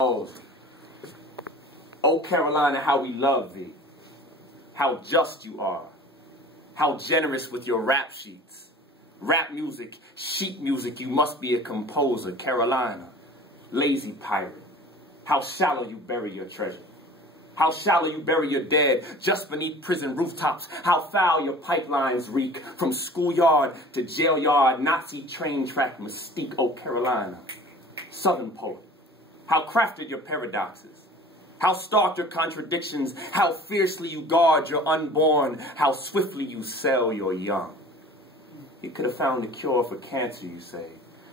Oh, Carolina, how we love thee, how just you are, how generous with your rap sheets. Rap music, sheet music, you must be a composer, Carolina, lazy pirate. How shallow you bury your treasure. How shallow you bury your dead just beneath prison rooftops. How foul your pipelines reek from schoolyard to jail yard, Nazi train track mystique, oh Carolina, Southern poet. How crafted your paradoxes. How stark your contradictions. How fiercely you guard your unborn. How swiftly you sell your young. You could have found the cure for cancer, you say.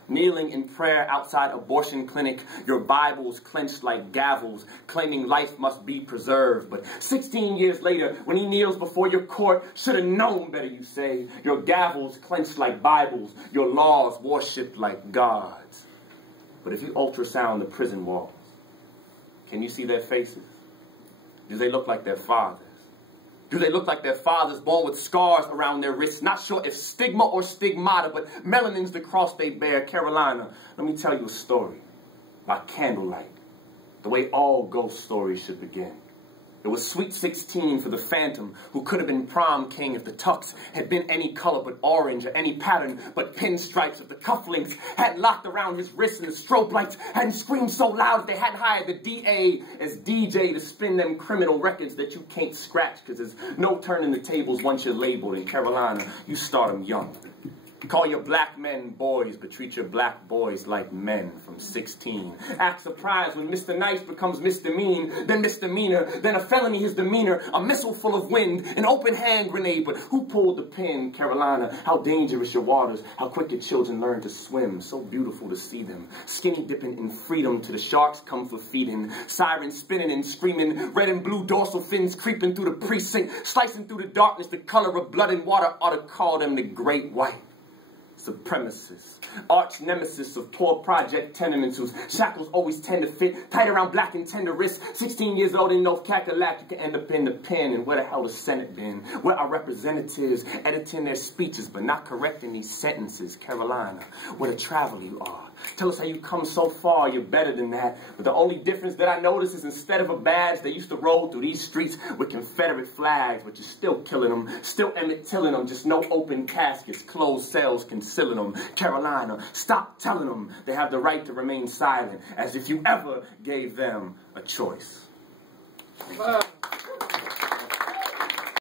Kneeling in prayer outside abortion clinic, your Bibles clenched like gavels, claiming life must be preserved. But 16 years later, when he kneels before your court, should have known better, you say. Your gavels clenched like Bibles, your laws worshipped like gods. But if you ultrasound the prison walls, can you see their faces? Do they look like their fathers? Do they look like their fathers born with scars around their wrists? Not sure if stigma or stigmata, but melanin's the cross they bear. Carolina, let me tell you a story by candlelight, the way all ghost stories should begin. It was sweet 16 for the phantom who could have been prom king if the tux had been any color but orange, or any pattern but pinstripes, if the cufflinks had locked around his wrists and the strobe lights hadn't screamed so loud if they hadn't hired the DA as DJ to spin them criminal records that you can't scratch because there's no turning the tables once you're labeled. In Carolina, you start them young. Call your black men boys, but treat your black boys like men from 16. Act surprised when Mr. Nice becomes Mr. Mean, then misdemeanor, then a felony his demeanor, a missile full of wind, an open hand grenade. But who pulled the pin, Carolina? How dangerous your waters, how quick your children learn to swim. So beautiful to see them, skinny dipping in freedom till the sharks come for feeding. Sirens spinning and screaming, red and blue dorsal fins creeping through the precinct, slicing through the darkness, the color of blood and water. Ought to call them the Great White Supremacists, arch nemesis of poor project tenements whose shackles always tend to fit tight around black and tender wrists. 16 years old in North Cackalack, you can end up in the pen. And where the hell the Senate been? Where are representatives editing their speeches but not correcting these sentences? Carolina, what a traveler you are. Tell us how you come so far, you're better than that. But the only difference that I notice is instead of a badge, they used to roll through these streets with Confederate flags, but you're still killing them, still Emmett Tilling them, just no open caskets, closed cells concealing them. Carolina, stop telling them they have the right to remain silent, as if you ever gave them a choice.